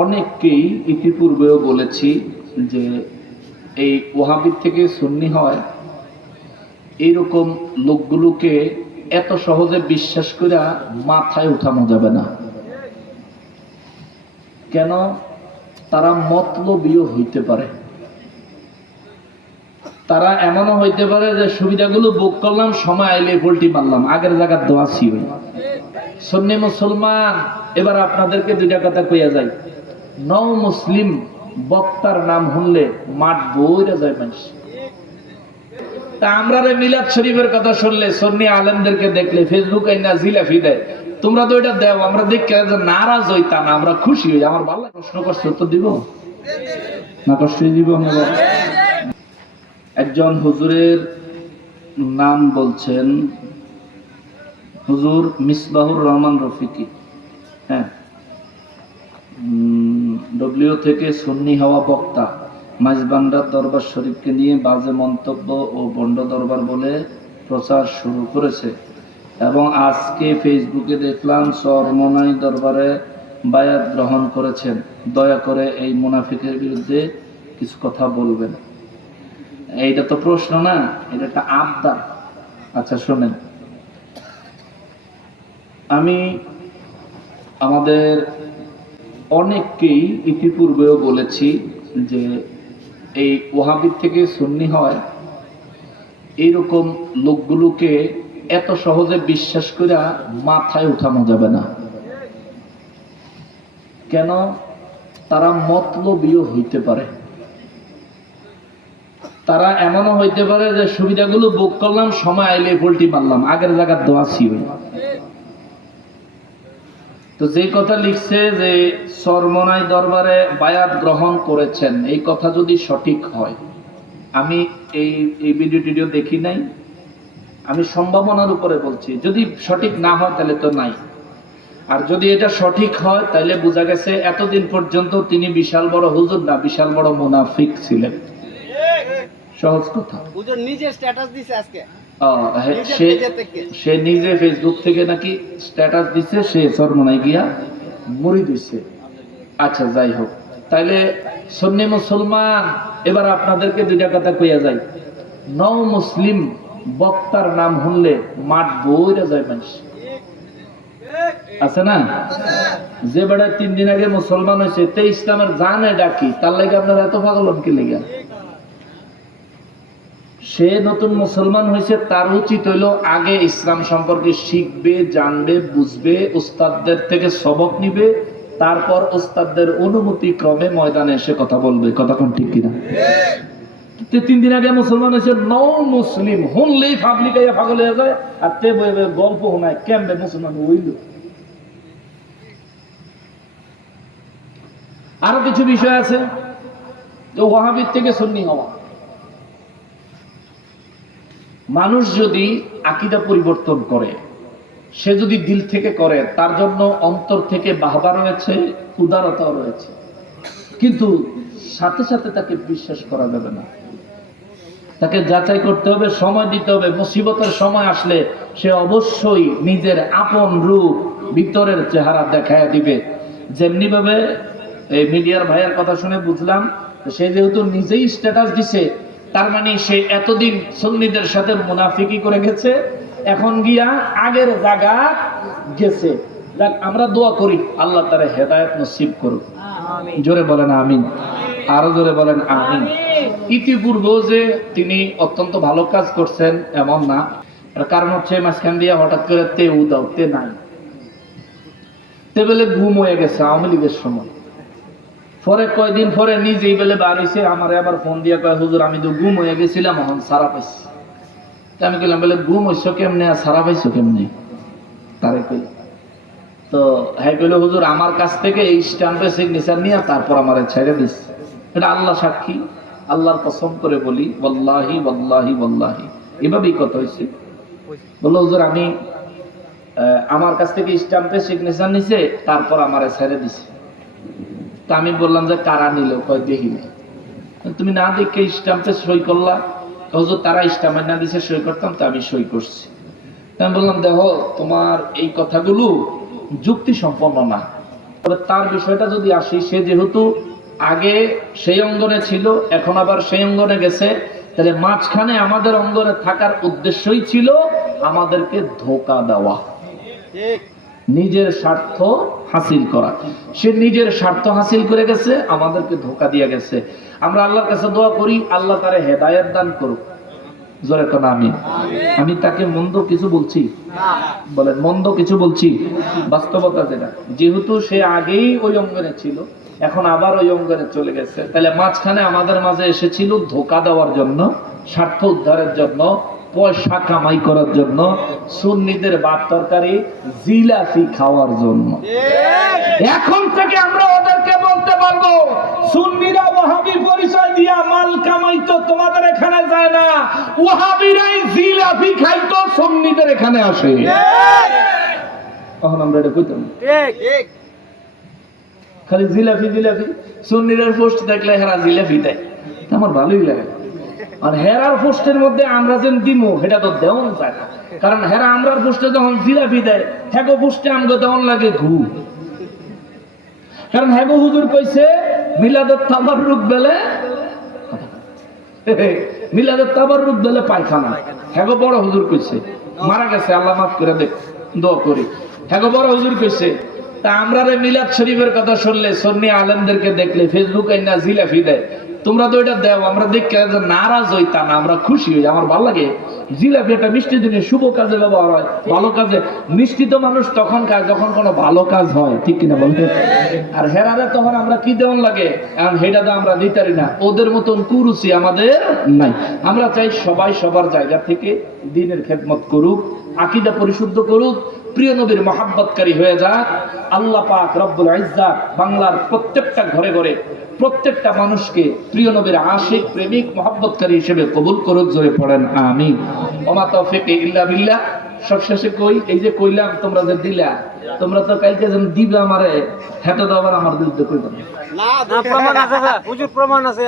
অনেককেই ইতিপূর্বেও বলেছি যে এই ওয়াহাবি থেকে সুন্নি হয় এইরকম লোকগুলোকে এত সহজে বিশ্বাস করে মাথায় উঠানো যাবে না। কেন? তারা মতলবীও হইতে পারে, তারা এমনও হইতে পারে যে সুবিধাগুলো ভোগ করলাম, সময় আইলে পোল্টি মারলাম, আগের জায়গার দোয়া ছিল। সুন্নি মুসলমান, এবার আপনাদেরকে দুইটা কথা কইয়া যাই। নও মুসলিম বক্তার নাম শুনলে মাঠ বইরা যায় মানুষ। তা আমরা মিলাদ শরীফের কথা শুনলে, সুন্নি আলেমদেরকে দেখলে ফেসবুক আইনা জিলাফি দেয়, তোমরা তো এটা দেও, আমরা দেখে নারাজ হইতা না, আমরা খুশি হই। আমার ভালো প্রশ্ন করছে, উত্তর দিব না? কষ্ট দিব। একজন হুজুরের নাম বলছেন হুজুর মিসবাহুর রহমান রফিকি, হ্যাঁ, ডব্লিউ থেকে সুন্নি হওয়া বক্তা মাইজবান্ডার দরবার শরীফকে নিয়ে বাজে মন্তব্য ও বন্ড দরবার বলে প্রচার শুরু করেছে এবং আজকে ফেসবুকে দেখলাম চরমনাই দরবারে বায়াত গ্রহণ করেছেন। দয়া করে এই মুনাফিকের বিরুদ্ধে কিছু কথা বলবেন। এইটা তো প্রশ্ন না, এটা একটা আবদার। আচ্ছা শোনেন, আমি আমাদের অনেককেই ইতিপূর্বেও বলেছি যে এই ওয়াহাবি থেকে সুন্নি হয় এইরকম লোকগুলোকে এত সহজে বিশ্বাস করে মাথায় উঠানো যাবে না। কেন? তারা মতলবীও হইতে পারে, তারা এমনও হইতে পারে যে সুবিধাগুলো ভোগ করলাম, সময় আইলে পোল্টি মারলাম, আগের জায়গার দোয়া ছিল। তো যে কথা লিখছে যে চরমনাই দরবারে বায়াত গ্রহণ করেছেন, এই কথা যদি সঠিক হয়, আমি এই ভিডিও দেখি নাই, আমি সম্ভাবনার উপরে বলছি। যদি সঠিক না হয় তাহলে তো নাই, আর যদি এটা সঠিক হয় তাহলে বোঝা গেছে এতদিন পর্যন্ত তিনি বিশাল বড় হুজুর না, বিশাল বড় মুনাফিক ছিলেন। সহজ কথা। হুজুর নিজে স্ট্যাটাস দিছে আজকে, সে নিজে ফেসবুক থেকে নাকি স্ট্যাটাস দিছে, সে চরমনাই গিয়া মুড়ি দিছে। আচ্ছা যাই হোক, তাইলে সুন্নি মুসলমান, এবার আপনাদেরকে দুইটা কথা কইয়া যাই। নও মুসলিম বক্তার নাম শুনলে মাঠ বইরা যায় মানুষ, আছে না? যে বেড়া 3 দিন আগে মুসলমান হয়েছে, তে ইসলামের জানে ডাকি, তার লাগে আপনারা এত পাগলন কি লেগে? সে নতুন মুসলমান হয়েছে, তার উচিত হইল আগে ইসলাম সম্পর্কে শিখবে, জানবে, বুঝবে, উস্তাদদের থেকে সবক নিবে, তারপর উস্তাদদের অনুমতি ক্রমে ময়দানে এসে কথা বলবে। কথা কোন ঠিক কিনা? 3 দিন আগে মুসলমান হয়েছে, নও মুসলিম শুনলেই ফাবলিকাইয়া পাগল হয়ে যায়, আর তে গল্প শোনায় কেমবে মুসলমান হইল। আরো কিছু বিষয় আছে যে ওয়াহাবির থেকে সুন্নি হওয়া। মানুষ যদি আকীদা পরিবর্তন করে, সে যদি দিল থেকে করে, তার জন্য অন্তর থেকে বাহবা রয়েছে, উদারতাও রয়েছে, কিন্তু সাথে সাথে তাকে বিশ্বাস করা যাবে না। তাকে যাচাই করতে হবে, সময় দিতে হবে। মুসিবতের সময় আসলে সে অবশ্যই নিজের আপন রূপ, ভিতরের চেহারা দেখায় দিবে। যেমনি ভাবে এই মিডিয়ার ভাইয়ের কথা শুনে বুঝলাম, সে যেহেতু নিজেই স্ট্যাটাস দিছে, তার মানে সে এতদিন সুন্নিদের সাথে মুনাফিকি করে গেছে, এখন গিয়া আগের জায়গা গেছে। আমরা দোয়া করি আল্লাহ তার হেদায়েত নসিব করুক। জোরে বলেন আমিন, আরো জোরে বলেন আমিন। ইতিপূর্বেও যে তিনি অত্যন্ত ভালো কাজ করছেন এমন না, কারণ হচ্ছে মাঝখান দিয়ে হঠাৎ করে তে উদাও, তে নাই, তে বেলে ঘুম হয়ে গেছে আওয়ামী লীগের সময়। পরে কয়দিন পরে নিজেই বেলে বাড়িছে, আমার আবার ফোন দিয়া কয়, হুজুর আমি তো ঘুম হয়ে গেছিলাম, এখন সারা পাইছি। আমি কইলাম বলে ঘুম হইছ কেমনে আর সারা পাইছো কেমনে? তারে কই, তো হ্যাঁ কইল, হুজুর আমার কাছ থেকে এই স্ট্যাম্পে সিগনেচার নিয়ে তারপর আমার ছেড়ে দিস। এটা আল্লাহ সাক্ষী, আল্লাহর কসম করে বলি, ওয়াল্লাহি ওয়াল্লাহি ওয়াল্লাহি, এভাবেই কথা হয়েছে। বললো হুজুর আমি আমার কাছ থেকে স্ট্যাম্পে সিগনেচার নিছে, তারপর আমার ছেড়ে দিছে। তা আমি বললাম যে কারা নিল? কয় দেখি নাই। তুমি না দেখে স্ট্যাম্পে সই করলা? হুজুর তারা স্ট্যাম্পে না দিছে সই করতাম, তা আমি সই করছি। আমি বললাম দেখো, তোমার এই কথাগুলো যুক্তি সম্পন্ন না। তবে তার বিষয়টা যদি আসি, সে যেহেতু আগে সেই অঙ্গনে ছিল, এখন আবার সেই অঙ্গনে গেছে, তাহলে মাঝখানে আমাদের অঙ্গনে থাকার উদ্দেশ্যই ছিল আমাদেরকে ধোঁকা দেওয়া, নিজের স্বার্থ হাসিল করা। সে নিজের স্বার্থ হাসিল করে গেছে, আমাদেরকে ধোঁকা দিয়ে গেছে। আমরা আল্লাহর কাছে দোয়া করি, আল্লাহ তারে হেদায়েত দান করুক। জোরে কোন আমিন। আমি তাকে মন্দ কিছু বলছি? বলেন, মন্দ কিছু বলছি? বাস্তবতা যেটা, যেহেতু সে আগেই ওই অঙ্গনে ছিল, এখন আবার ওই অঙ্গনে চলে গেছে, তাহলে মাঝখানে আমাদের মাঝে এসেছিল ধোঁকা দেওয়ার জন্য, স্বার্থ উদ্ধারের জন্য, পয়সা কামাই করার জন্য, সুন্নিদের ভাত তরকারি জিলাপি খাওয়ার জন্য। এখন থেকে আমরা ওদেরকে বলতে পারবো, সুন্নিরা ওয়াহাবি পরিচয় দিয়া মাল কামাইতো, তোমাদের এখানে যায় না, ওয়াহাবিরাই জিলাপি খাইতো, সুন্নিদের এখানে আসে। তখন আমরা এটা কইতাম ঠিক, খালি জিলাপি জিলাপি। সুন্নিদের পোস্ট দেখলে হেরা জিলাপি দেয়, আমার ভালোই লাগে। আর হেরার পোস্টের মধ্যে আমরা যেন দিমু, সেটা তো দেওয়ান যায় না, কারণ হেরা আমরার পোস্টে যখন জিলাপি দেয়, হেগো পোস্টে আমগো দেওয়ান লাগে ঘু। কারণ হেগো হুজুর কইছে মিলাদুত তাবাররুক বেলে, মিলাদুত তাবাররুক বেলে পায়খানা। হেগো বড় হুজুর কইছে, মারা গেছে, আল্লাহ মাফ করে দেখ, দোয়া করি। হেগো বড় হুজুর কইছে। তা আমরা রে মিলাদ শরীফের কথা শুনলে, সুন্নি আলেমদেরকে দেখলে ফেসবুকে না জিলাপি দেয়, তোমরা তো এটা দেও, আমরা দেখে নারাজ হইতা না, আমরা খুশি হই। আমার ভালো লাগে জিলাপি, একটা মিষ্টি দিনে শুভ কাজে ব্যবহার হয়, ভালো কাজে। মিষ্টি তো মানুষ তখন খায় যখন কোনো ভালো কাজ হয়, ঠিক কিনা বলতে? আর হেরারে তখন আমরা কি দেওয়ান লাগে, কারণ সেটা তো আমরা দিতারি না। ওদের মতন কুরুচি আমাদের নাই। আমরা চাই সবাই সবার জায়গা থেকে দ্বীনের খেদমত করুক, আকীদা পরিশুদ্ধ করুক, প্রিয় নবীর মহাব্বতকারী হয়ে যাক। আল্লাহ পাক রব্বুল ইজ্জাত বাংলার প্রত্যেকটা ঘরে ঘরে প্রত্যেকটা মানুষকে প্রিয় নবীর আশিক, প্রেমিক, মহাব্বতকারী হিসেবে কবুল করুক। জোরে পড়েন আমিন। ওমা তৌফিক ইল্লা বিল্লাহ। সবশেষে কই, এই যে কইলাম তোমরা যে দিলা, তোমরা তো কালকে যেন দিবে আমারে, হেঁটে তো আবার আমার বিরুদ্ধে কইবে না। প্রমাণ আছে, হুজুর প্রমাণ আছে।